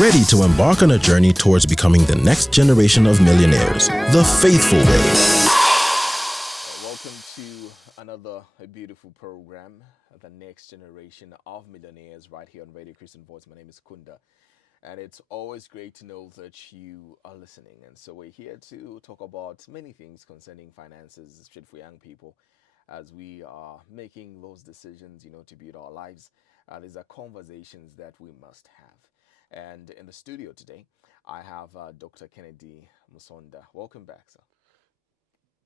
ready to embark on a journey towards becoming the next generation of millionaires, the faithful way. Welcome to another beautiful program, the next generation of millionaires, right here on Radio Christian Voice. My name is Kunda, and it's always great to know that you are listening. And so we're here to talk about many things concerning finances, especially for young people, as we are making those decisions, to build our lives. These are conversations that we must have. And in the studio today, I have Dr. Kennedy Musonda. Welcome back, sir.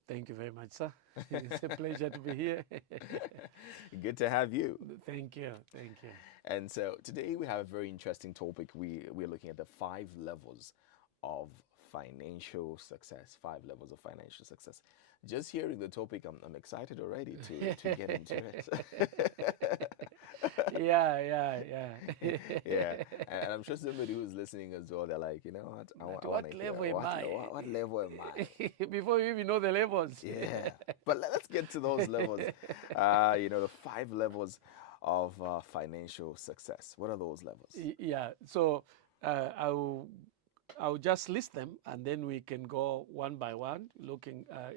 Thank you very much, sir. It's a pleasure to be here. Good to have you. Thank you. Thank you. And so today we have a very interesting topic. We're looking at the 5 levels of financial success. 5 levels of financial success. Just hearing the topic, I'm excited already to get into it. Yeah. Yeah, and I'm sure somebody who's listening as well, they're like, you know what? What level am I? What level am I? Before you even know the levels. Yeah, but let's get to those levels. The 5 levels of financial success. What are those levels? Yeah, so I'll just list them, and then we can go one by one,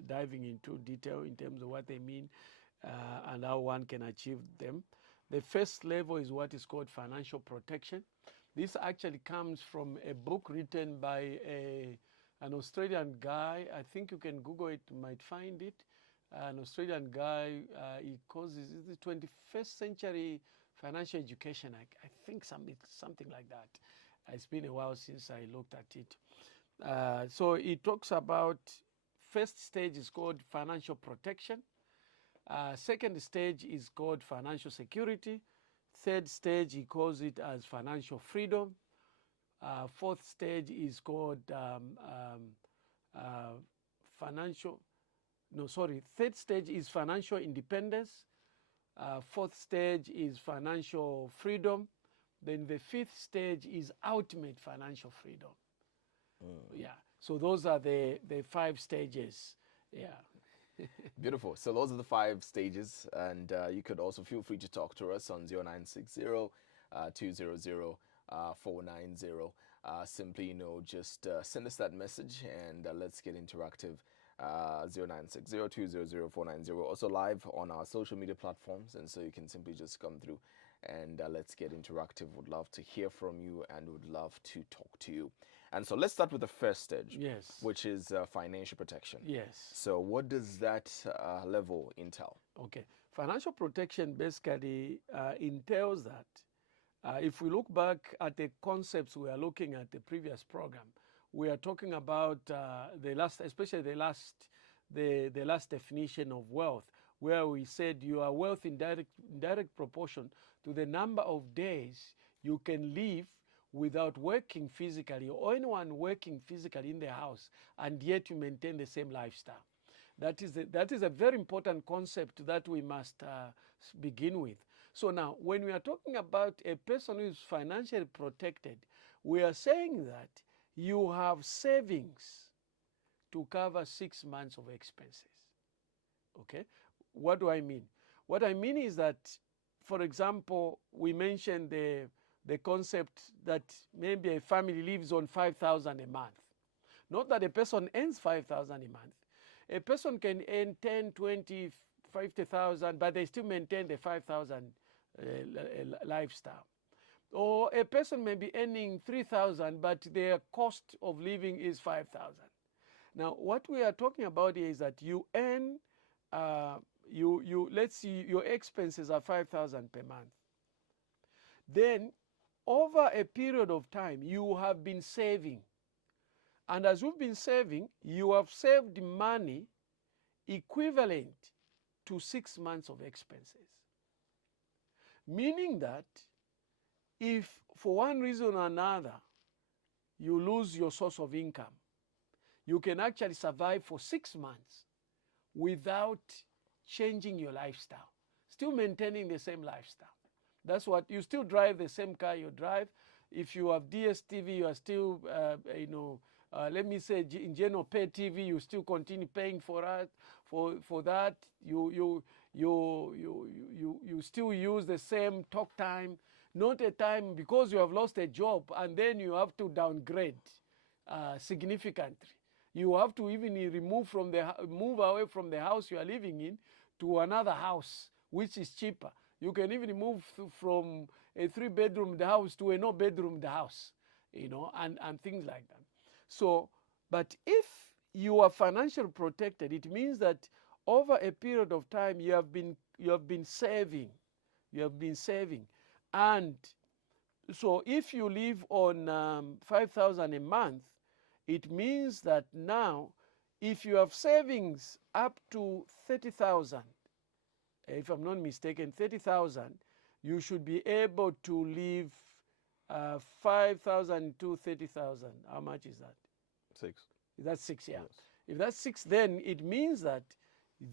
diving into detail in terms of what they mean and how one can achieve them. The first level is what is called financial protection. This actually comes from a book written by an Australian guy. I think you can Google it, you might find it. An Australian guy, he calls it the 21st century financial education. I think something like that. It's been a while since I looked at it. So he talks about first stage is called financial protection. Second stage is called financial security. Third stage, he calls it as financial freedom. Fourth stage is called third stage is financial independence. Fourth stage is financial freedom. Then the fifth stage is ultimate financial freedom. Yeah, so those are the 5 stages. Yeah. Beautiful. So those are the 5 stages, and you could also feel free to talk to us on 0960 200 490. Simply, just send us that message and let's get interactive. 0960 200 490. Also live on our social media platforms, and so you can simply just come through and let's get interactive. Would love to hear from you and would love to talk to you. And so let's start with the first stage, yes, which is financial protection. Yes. So what does that level entail? Okay. Financial protection basically entails that if we look back at the concepts we are looking at the previous program, we are talking about the last definition of wealth, where we said your wealth in direct proportion to the number of days you can live without working physically, or anyone working physically in the house, and yet you maintain the same lifestyle. That is a very important concept that we must begin with. So now, when we are talking about a person who is financially protected, we are saying that you have savings to cover 6 months of expenses. Okay? What do I mean? What I mean is that, for example, we mentioned the concept that maybe a family lives on 5,000 a month. Not that a person earns 5,000 a month. A person can earn 10, 20, 50,000, but they still maintain the 5,000 lifestyle. Or a person may be earning 3,000, but their cost of living is 5,000. Now, what we are talking about here is that you earn, let's see, your expenses are 5,000 per month. Then, over a period of time, you have been saving. And as you've been saving, you have saved money equivalent to 6 months of expenses. Meaning that if for one reason or another you lose your source of income, you can actually survive for 6 months without changing your lifestyle, still maintaining the same lifestyle. That's what, you still drive the same car you drive. If you have DSTV, you are still, let me say, in general, pay TV, you still continue paying for that. For that, you still use the same talk time, not a time because you have lost a job and then you have to downgrade significantly. You have to even move away from the house you are living in to another house, which is cheaper. You can even move from a 3-bedroom house to a no-bedroom house, you know, and things like that. So, but if you are financially protected, it means that over a period of time you have been saving. You have been saving. And so if you live on 5,000 a month, it means that now if you have savings up to 30,000, if I'm not mistaken, 30,000, you should be able to live 5,000 to 30,000. How much is that? 6. That's 6, yeah. Yes. If that's 6, then it means that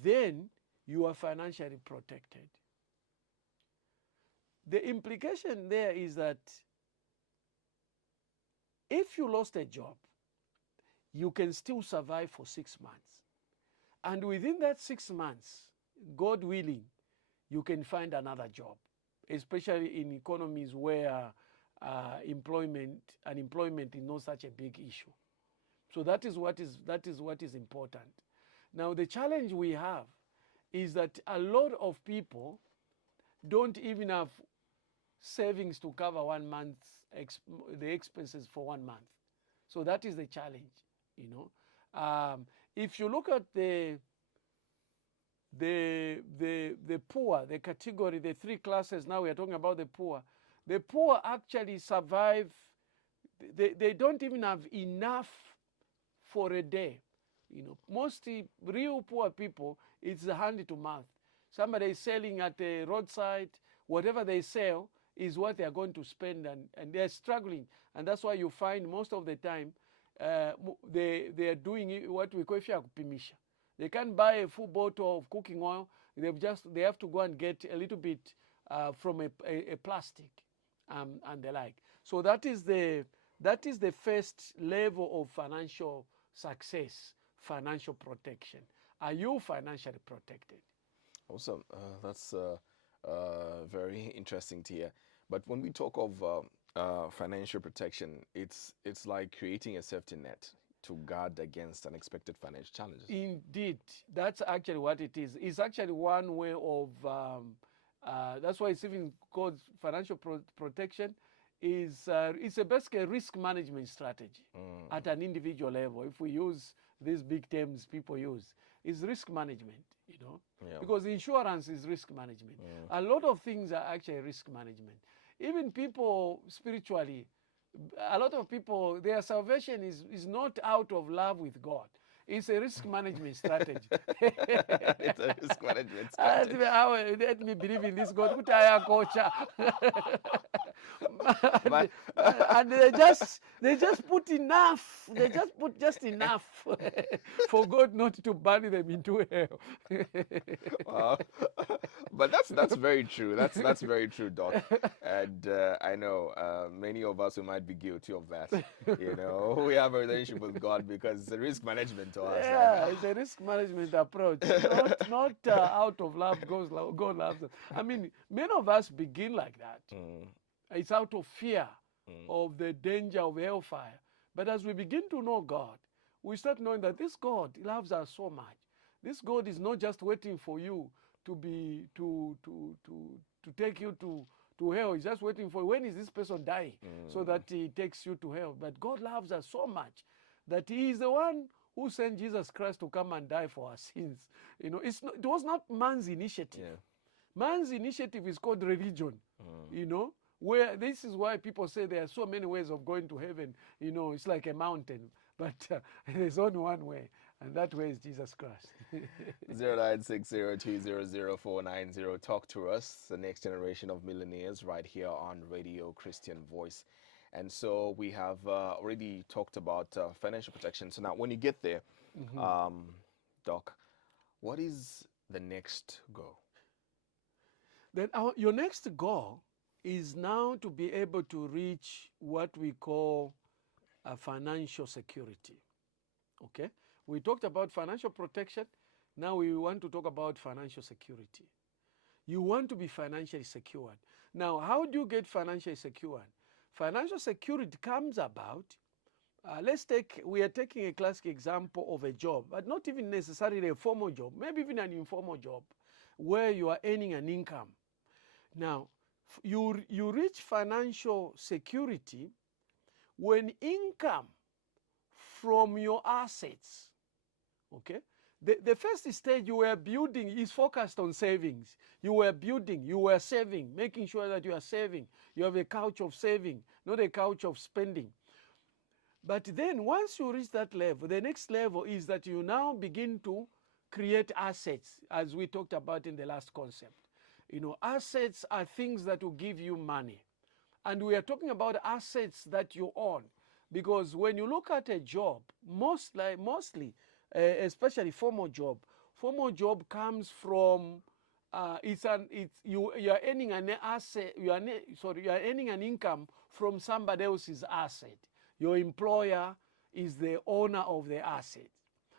then you are financially protected. The implication there is that if you lost a job, you can still survive for 6 months. And within that 6 months, God willing, you can find another job, especially in economies where unemployment is not such a big issue. So that is what is important. Now the challenge we have is that a lot of people don't even have savings to cover 1 month's the expenses for 1 month. So that is the challenge, you know. If you look at the poor, the category, the 3 classes, now we are talking about the poor. The poor actually survive, they don't even have enough for a day. You know, most real poor people, it's hand to mouth. Somebody is selling at the roadside, whatever they sell is what they are going to spend, and they're struggling. And that's why you find most of the time they are doing what we call kupimisha. They can't buy a full bottle of cooking oil. They have to go and get a little bit from a plastic and the like. So that is the first level of financial success, financial protection. Are you financially protected? Awesome. That's very interesting to hear. But when we talk of financial protection, it's like creating a safety net to guard against unexpected financial challenges. Indeed, that's actually what it is. It's actually one way of, that's why it's even called financial protection. It's basically a risk management strategy at an individual level. If we use these big terms people use, it's risk management, you know, because insurance is risk management. A lot of things are actually risk management. Even people spiritually, a lot of people, their salvation is not out of love with God. It's a risk management strategy. It's a risk management strategy. Let me believe in this God. And they just put enough. They just put just enough for God not to burn them into hell. Wow. But that's very true. That's very true, Doc. And I know many of us who might be guilty of that. You know, we have a relationship with God because it's a risk management to us. Yeah, it's a risk management approach. Not out of love, God loves us. I mean, many of us begin like that. It's out of fear of the danger of hellfire. But as we begin to know God, we start knowing that this God loves us so much. This God is not just waiting for you to take you to hell. He's just waiting for when is this person dying so that he takes you to hell. But God loves us so much that he is the one who sent Jesus Christ to come and die for our sins. You know, it was not man's initiative. Yeah. Man's initiative is called religion, you know, where this is why people say there are so many ways of going to heaven. You know, it's like a mountain, but there's only one way, and that way is Jesus Christ. 0960200490. Talk to us, the next generation of millionaires, right here on Radio Christian Voice. And so we have already talked about financial protection. So now when you get there, Doc, what is the next goal? Then your next goal is now to be able to reach what we call financial security. Okay? We talked about financial protection. Now we want to talk about financial security. You want to be financially secured. Now, how do you get financially secure? Financial security comes about, we are taking a classic example of a job, but not even necessarily a formal job, maybe even an informal job, where you are earning an income. Now, you reach financial security when income from your assets, okay? The first stage you were building is focused on savings. You were building, you were saving, making sure that you are saving. You have a couch of saving, not a couch of spending. But then once you reach that level, the next level is that you now begin to create assets, as we talked about in the last concept. You know, assets are things that will give you money. And we are talking about assets that you own. Because when you look at a job, mostly, especially formal job comes from you are earning an asset. You are earning an income from somebody else's asset. Your employer is the owner of the asset.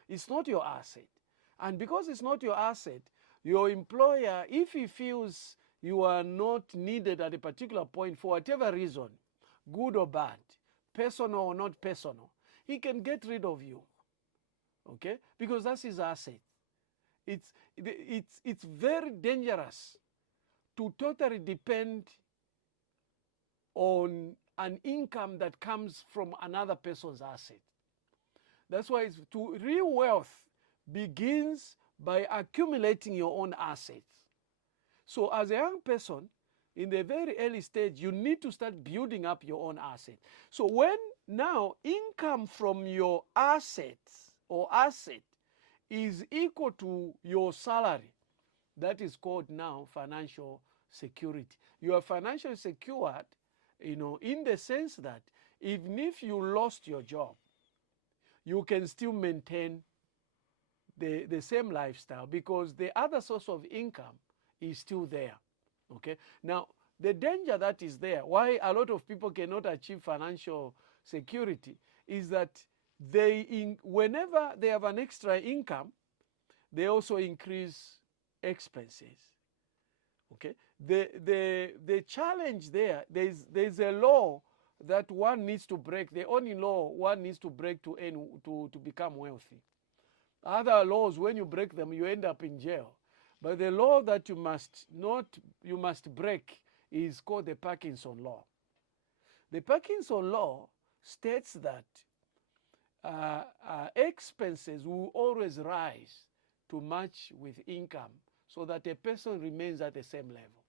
It's not your asset. And because it's not your asset, your employer, if he feels you are not needed at a particular point for whatever reason, good or bad, personal or not personal, he can get rid of you, okay? Because that's his asset. It's very dangerous to totally depend on an income that comes from another person's asset. That's why real wealth begins by accumulating your own assets. So as a young person, in the very early stage, you need to start building up your own asset. So when now income from your assets or asset is equal to your salary, that is called now financial security. You are financially secured, you know, in the sense that even if you lost your job, you can still maintain the same lifestyle because the other source of income is still there, okay? Now, the danger that is there, why a lot of people cannot achieve financial security, is that whenever they have an extra income, they also increase expenses, okay? The challenge there's a law that one needs to break, the only law one needs to break to become wealthy. Other laws, when you break them, you end up in jail. But the law that you must break is called the Parkinson law. The Parkinson law states that expenses will always rise to match with income so that a person remains at the same level.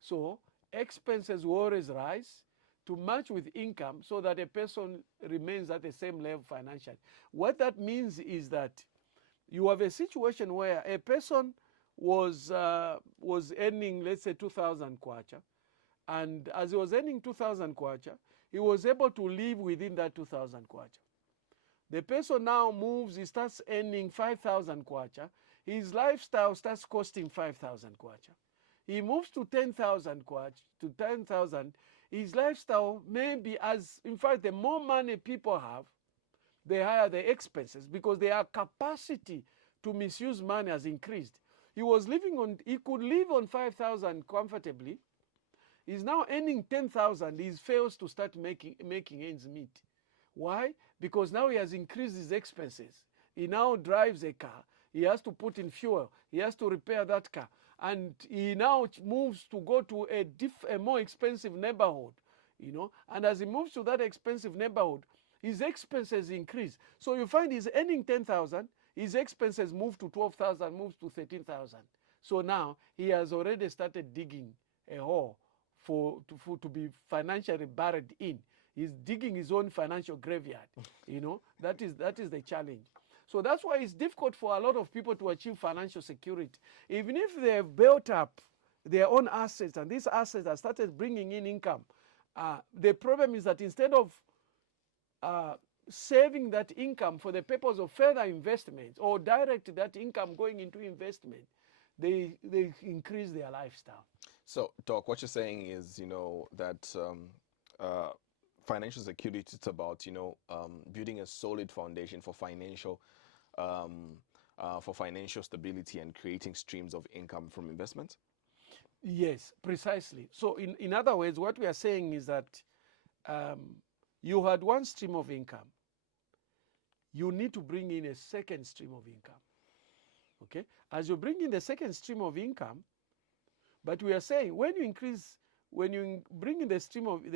So expenses will always rise to match with income so that a person remains at the same level financially. What that means is that you have a situation where a person was earning, let's say, 2,000 kwacha, and as he was earning 2,000 kwacha, he was able to live within that 2,000 kwacha. The person now moves, he starts earning 5,000 kwacha, his lifestyle starts costing 5,000 kwacha. He moves to 10,000 kwacha, to 10,000, his lifestyle maybe in fact, the more money people have, the higher the expenses because their capacity to misuse money has increased. He could live on 5,000 comfortably. He's now earning 10,000. He fails to start making ends meet. Why? Because now he has increased his expenses. He now drives a car. He has to put in fuel. He has to repair that car. And he now moves to go to a more expensive neighborhood, you know. And as he moves to that expensive neighborhood, his expenses increase. So you find he's earning 10,000, his expenses move to 12,000, moves to 13,000. So now he has already started digging a hole to be financially buried in. He's digging his own financial graveyard, you know. That is the challenge. So that's why it's difficult for a lot of people to achieve financial security. Even if they've built up their own assets and these assets have started bringing in income, the problem is that instead of saving that income for the purpose of further investments or direct that income going into investment, they increase their lifestyle. So, Doc, what you're saying is, you know, that financial security, it's about, you know, building a solid foundation for financial stability and creating streams of income from investment. Yes, precisely. So in other words, what we are saying is that you had one stream of income. You need to bring in a second stream of income. Okay? As you bring in the second stream of income, but we are saying when you bring in the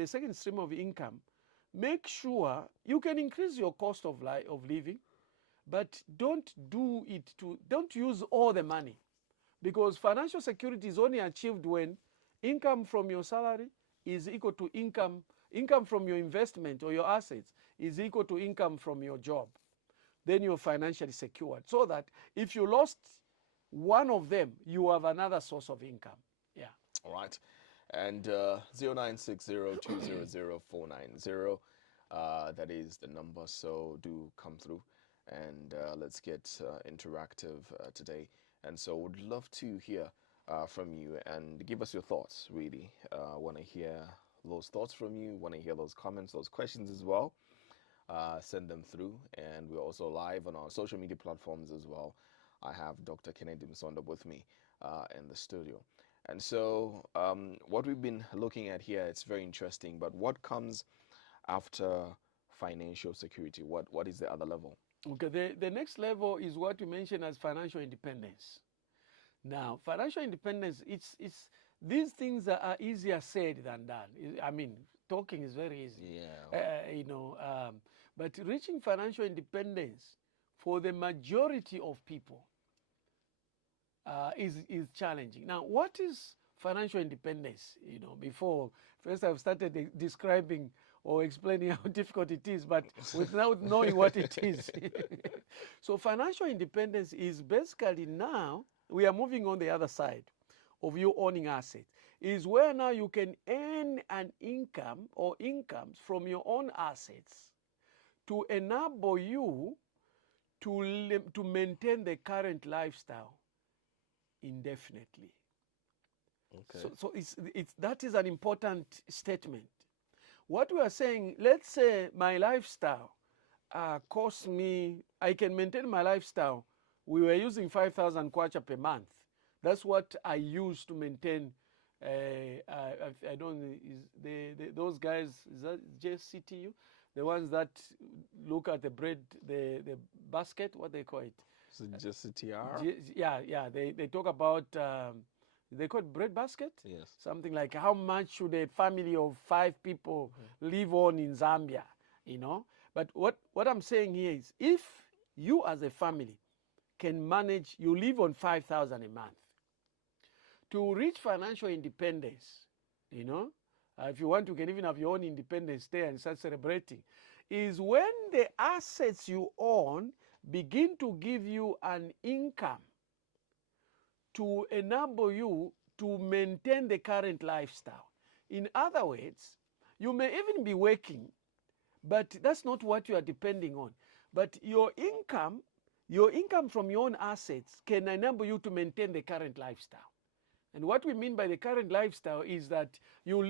second stream of income, make sure you can increase your cost of living, but don't use all the money, because financial security is only achieved when income from your salary is equal to income from your investment or your assets is equal to income from your job. Then you're financially secured, so that if you lost one of them, you have another source of income. Yeah. All right. And 0960200490, that is the number. So do come through, and let's get interactive today. And so would love to hear from you and give us your thoughts, really. Want to hear those thoughts from you, want to hear those comments, those questions as well. Send them through, and we're also live on our social media platforms as well. I have Dr. Kennedy Musonda with me in the studio. And so what we've been looking at here, it's very interesting, but what comes after financial security? What is the other level? Okay, the next level is what we mentioned as financial independence. Now, financial independence, these things are easier said than done. I mean, talking is very easy. Yeah. But reaching financial independence for the majority of people is challenging. Now, what is financial independence? Before first I've started describing or explaining how difficult it is, but without knowing what it is. So financial independence is basically, now we are moving on the other side of you owning assets, is where now you can earn an income or incomes from your own assets to enable you to maintain the current lifestyle indefinitely. Okay. So that is an important statement. What we are saying, let's say my lifestyle costs me, I can maintain my lifestyle. We were using 5,000 kwacha per month. That's what I use to maintain. I don't, those guys, is that JCTU? The ones that look at the bread, the basket, what they call it? So just CTR? Yeah. They talk about, they call it bread basket? Yes. Something like how much should a family of 5 people live on in Zambia, But what I'm saying here is, if you as a family can manage, you live on 5,000 a month. To reach financial independence, if you want, you can even have your own Independence Day and start celebrating, is when the assets you own begin to give you an income to enable you to maintain the current lifestyle. In other words, you may even be working, but that's not what you are depending on. But your income from your own assets can enable you to maintain the current lifestyle. And what we mean by the current lifestyle is that you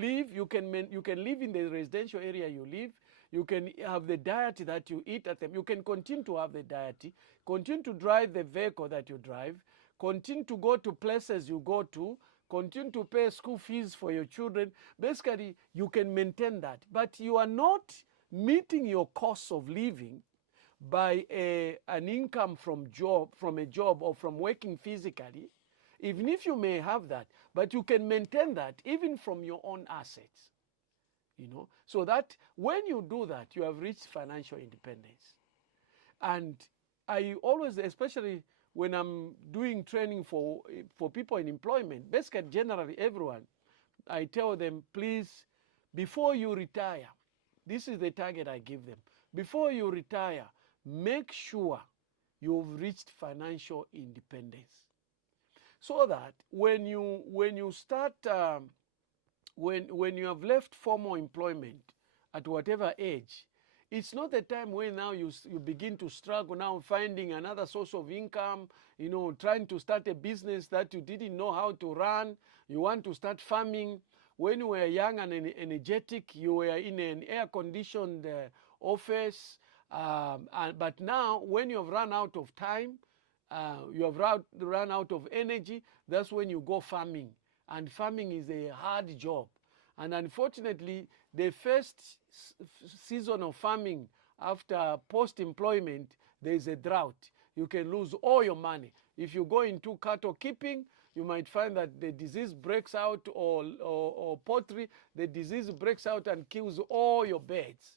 can live in the residential area you live, you can have the diet that you eat at them, you can continue to have the diet, continue to drive the vehicle that you drive, continue to go to places you go to, continue to pay school fees for your children. Basically, you can maintain that. But you are not meeting your costs of living by an income from a job or from working physically, even if you may have that, but you can maintain that even from your own assets. So that when you do that, you have reached financial independence. And I always, especially when I'm doing training for people in employment, basically generally everyone, I tell them, please, before you retire, this is the target I give them. Before you retire, make sure you've reached financial independence. So that when you start, when you have left formal employment at whatever age, it's not the time when now you begin to struggle now finding another source of income, trying to start a business that you didn't know how to run. You want to start farming. When you were young and energetic, you were in an air-conditioned office. But now, when you have run out of time, you have run out of energy, that's when you go farming and farming is a hard job. And unfortunately, the first season of farming after post-employment, there is a drought. You can lose all your money. If you go into cattle keeping, you might find that the disease breaks out, or poultry, the disease breaks out and kills all your birds,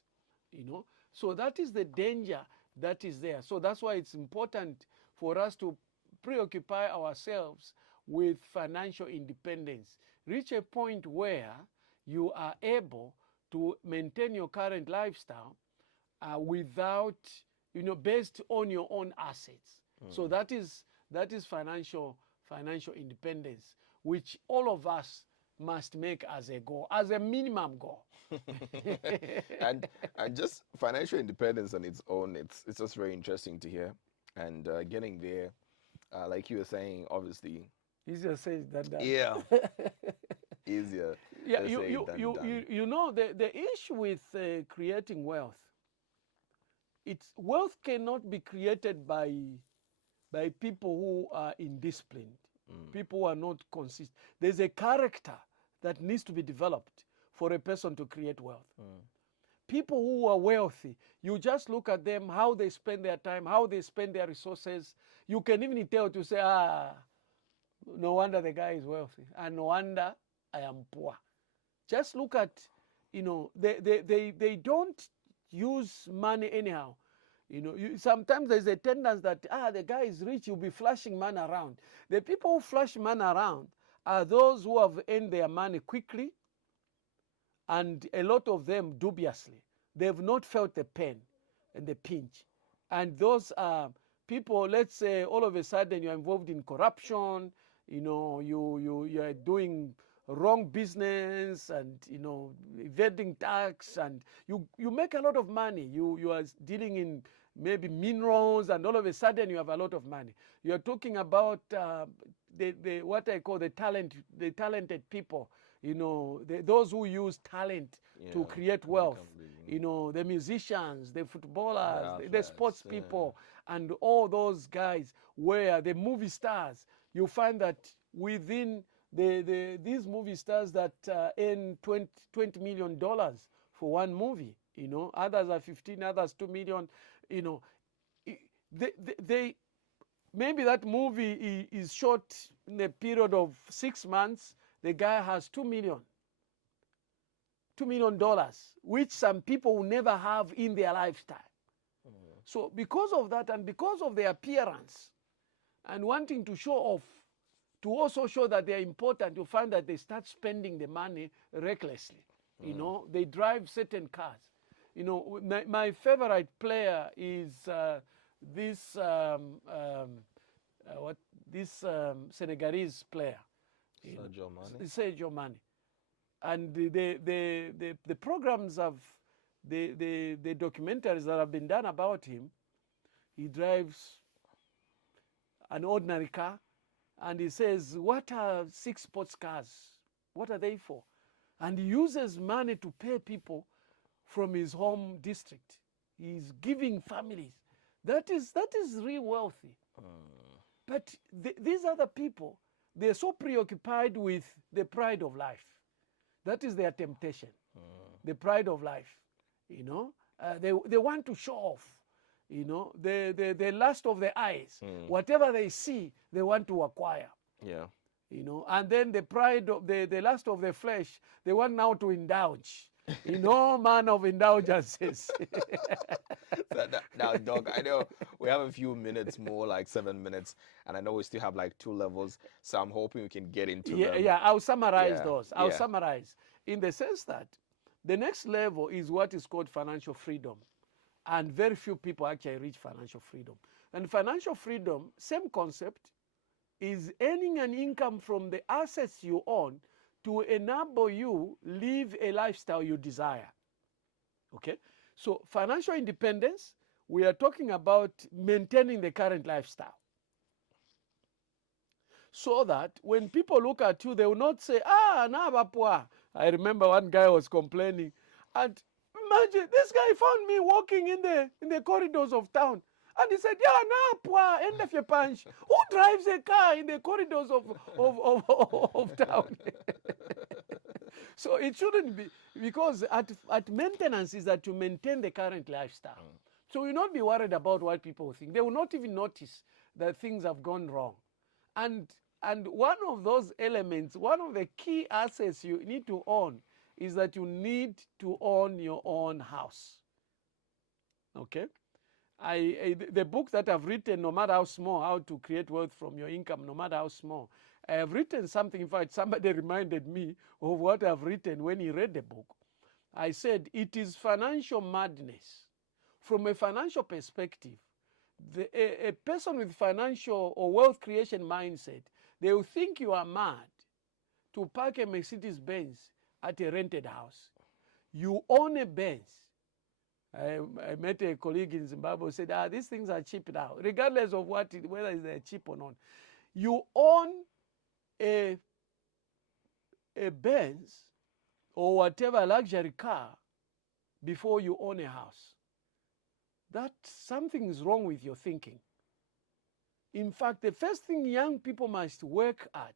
you know. So that is the danger that is there. So that's why it's important for us to preoccupy ourselves with financial independence. Reach a point where you are able to maintain your current lifestyle without, based on your own assets. So that is financial independence, which all of us must make as a goal, as a minimum goal. and just financial independence on its own, it's just very interesting to hear. And getting there, like you were saying, obviously easier said than done. Yeah. Easier. Yeah, said than done. you know the issue with creating wealth. Wealth cannot be created by people who are indisciplined, people who are not consistent. There's a character that needs to be developed for a person to create wealth. People who are wealthy, you just look at them, how they spend their time, how they spend their resources. You can even tell to say, no wonder the guy is wealthy, and no wonder I am poor. Just look at, they don't use money anyhow. Sometimes there's a tendency that, the guy is rich, you'll be flashing money around. The people who flash money around are those who have earned their money quickly, and a lot of them dubiously. They've not felt the pain and the pinch. And those are people, let's say, all of a sudden you're involved in corruption, you're doing wrong business, and evading tax, and you make a lot of money. You are dealing in maybe minerals, and all of a sudden you have a lot of money. You're talking about the what I call the talented people. Those who use talent to create wealth. The musicians, the footballers, the sports people, and all those guys, where the movie stars. You find that within these movie stars that earn $20 million for one movie, others are 15, others 2 million, they maybe that movie is shot in a period of 6 months. The guy has $2 million, which some people will never have in their lifetime. So because of that, and because of their appearance, and wanting to show off, to also show that they're important, you find that they start spending the money recklessly. They drive certain cars. My favorite player is this Senegalese player, Sadio Mane. And the programs of the documentaries that have been done about him, he drives an ordinary car, and he says, what are 6 sports cars? What are they for? And he uses money to pay people from his home district. He's giving families. That is real wealthy. But these other people, they're so preoccupied with the pride of life. That is their temptation. The pride of life. They want to show off. The lust of the eyes. Whatever they see, they want to acquire. Yeah. And then the pride of the lust of the flesh, they want now to indulge. No man of indulgences. Now, Doc, I know we have a few minutes more, like 7 minutes, and I know we still have like 2 levels, so I'm hoping we can get into them. Yeah, I'll summarize those. I'll summarize in the sense that the next level is what is called financial freedom. And very few people actually reach financial freedom. And financial freedom, same concept, is earning an income from the assets you own to enable you live a lifestyle you desire. Okay? So financial independence, we are talking about maintaining the current lifestyle. So that when people look at you, they will not say, I remember one guy was complaining, and imagine, this guy found me walking in the corridors of town. And he said, yeah, no, poor, end of your punch. Who drives a car in the corridors of town? So it shouldn't be, because at maintenance is that to maintain the current lifestyle. So you'll not be worried about what people think. They will not even notice that things have gone wrong. And one of those elements, one of the key assets you need to own is that you need to own your own house. Okay? The book that I've written, no matter how small, How to Create Wealth from Your Income, no matter how small, I have written something. In fact, somebody reminded me of what I've written when he read the book. I said, it is financial madness. From a financial perspective, a person with financial or wealth creation mindset, they will think you are mad to park a Mercedes-Benz at a rented house. You own a Benz. I met a colleague in Zimbabwe who said, these things are cheap now, regardless of whether they're cheap or not. You own a Benz or whatever luxury car before you own a house. That something is wrong with your thinking. In fact, the first thing young people must work at,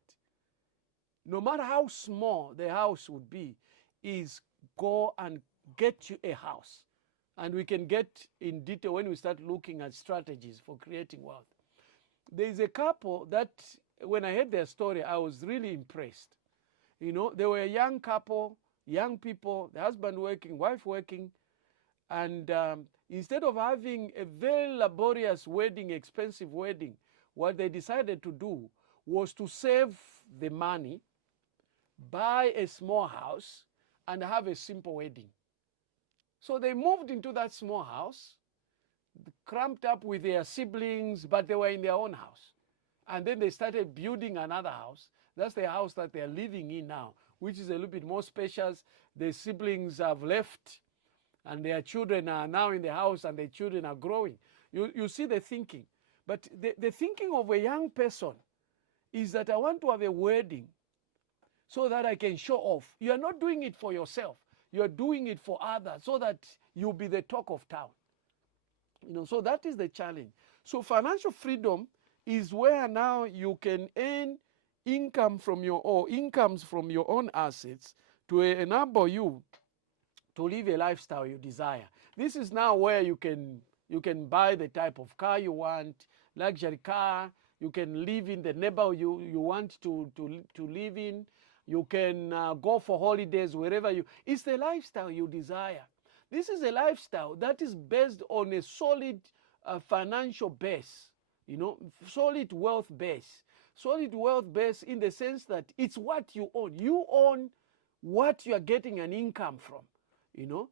no matter how small the house would be, is go and get you a house. And we can get in detail when we start looking at strategies for creating wealth. There is a couple that, when I heard their story, I was really impressed. You know, they were a young couple, young people, the husband working, wife working, and instead of having a very laborious wedding, expensive wedding, what they decided to do was to save the money, buy a small house, and have a simple wedding. So they moved into that small house, cramped up with their siblings, but they were in their own house. And then they started building another house. That's the house that they're living in now, which is a little bit more spacious. The siblings have left, and their children are now in the house, and their children are growing. You see the thinking. But the thinking of a young person is that I want to have a wedding so that I can show off. You are not doing it for yourself. You are doing it for others so that you'll be the talk of town. You know, so that is the challenge. So financial freedom is where now you can earn incomes from your own assets to enable you to live a lifestyle you desire. This is now where you can buy the type of car you want, luxury car. You can live in the neighborhood you want to live in. You can go for holidays wherever it's the lifestyle you desire. This is a lifestyle that is based on a solid financial base, you know, solid wealth base. Solid wealth base in the sense that it's what you own. You own what you are getting an income from, you know.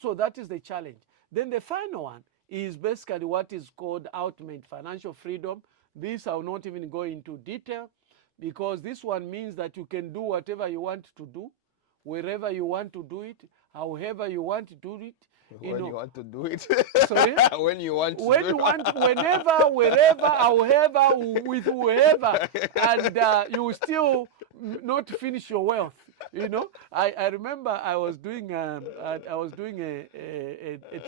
So that is the challenge. Then the final one is basically what is called ultimate financial freedom. This I will not even go into detail, because this one means that you can do whatever you want to do, wherever you want to do it, however you want to do it. You want to do it. Sorry? When you want to when do you it. want, whenever, wherever, however, with whoever, and you still not finish your wealth. You know, I remember I was doing a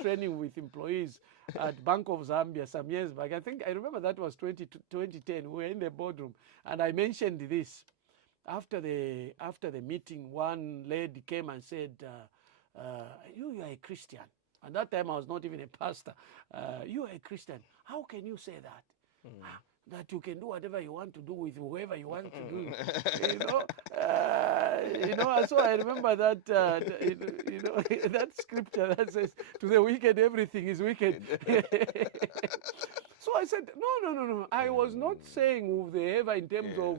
training with employees at Bank of Zambia some years back. I remember that was 2010. We were in the boardroom, and I mentioned this. After the meeting, one lady came and said, you are a Christian. At that time, I was not even a pastor. You are a Christian. How can you say that? That you can do whatever you want to do with whoever you want to do it. So I remember that, that scripture that says, to the wicked, everything is wicked. So I said, no. I was not saying whoever in terms of,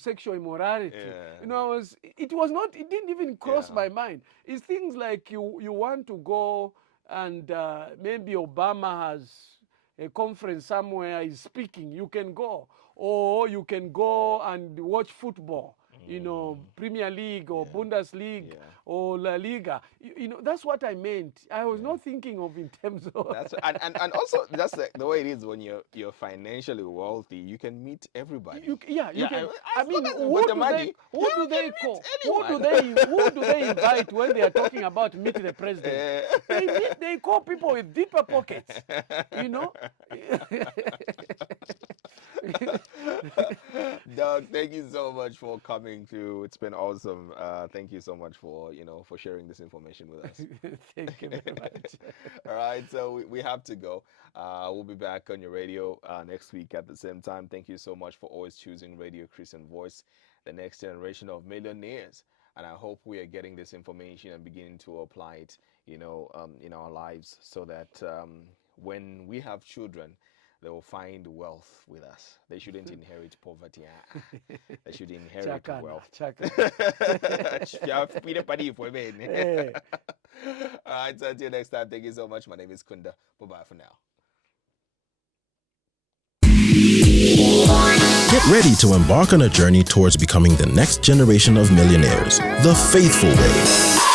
sexual immorality. Yeah. It didn't even cross my mind. It's things like you want to go and maybe Obama has a conference somewhere, is speaking, you can go. Or you can go and watch football. Premier League or Bundesliga Yeah. or La Liga. That's what I meant. I was not thinking of in terms of. That's and also that's the way it is when you're financially wealthy. You can meet everybody. You can. I as mean, long as you got the money, who you do can they meet call? anyone. Who do they invite when they are talking about meeting the president? They call people with deeper pockets. Doug, thank you so much for coming through. It's been awesome. Thank you so much for for sharing this information with us. Thank you very much. All right, so we have to go. We'll be back on your radio next week at the same time. Thank you so much for always choosing Radio Christian Voice, the next generation of millionaires. And I hope we are getting this information and beginning to apply it, in our lives, so that when we have children, they will find wealth with us. They shouldn't inherit poverty. They should inherit wealth. All right, so until next time, thank you so much. My name is Kunda. Bye-bye for now. Get ready to embark on a journey towards becoming the next generation of millionaires, the faithful way.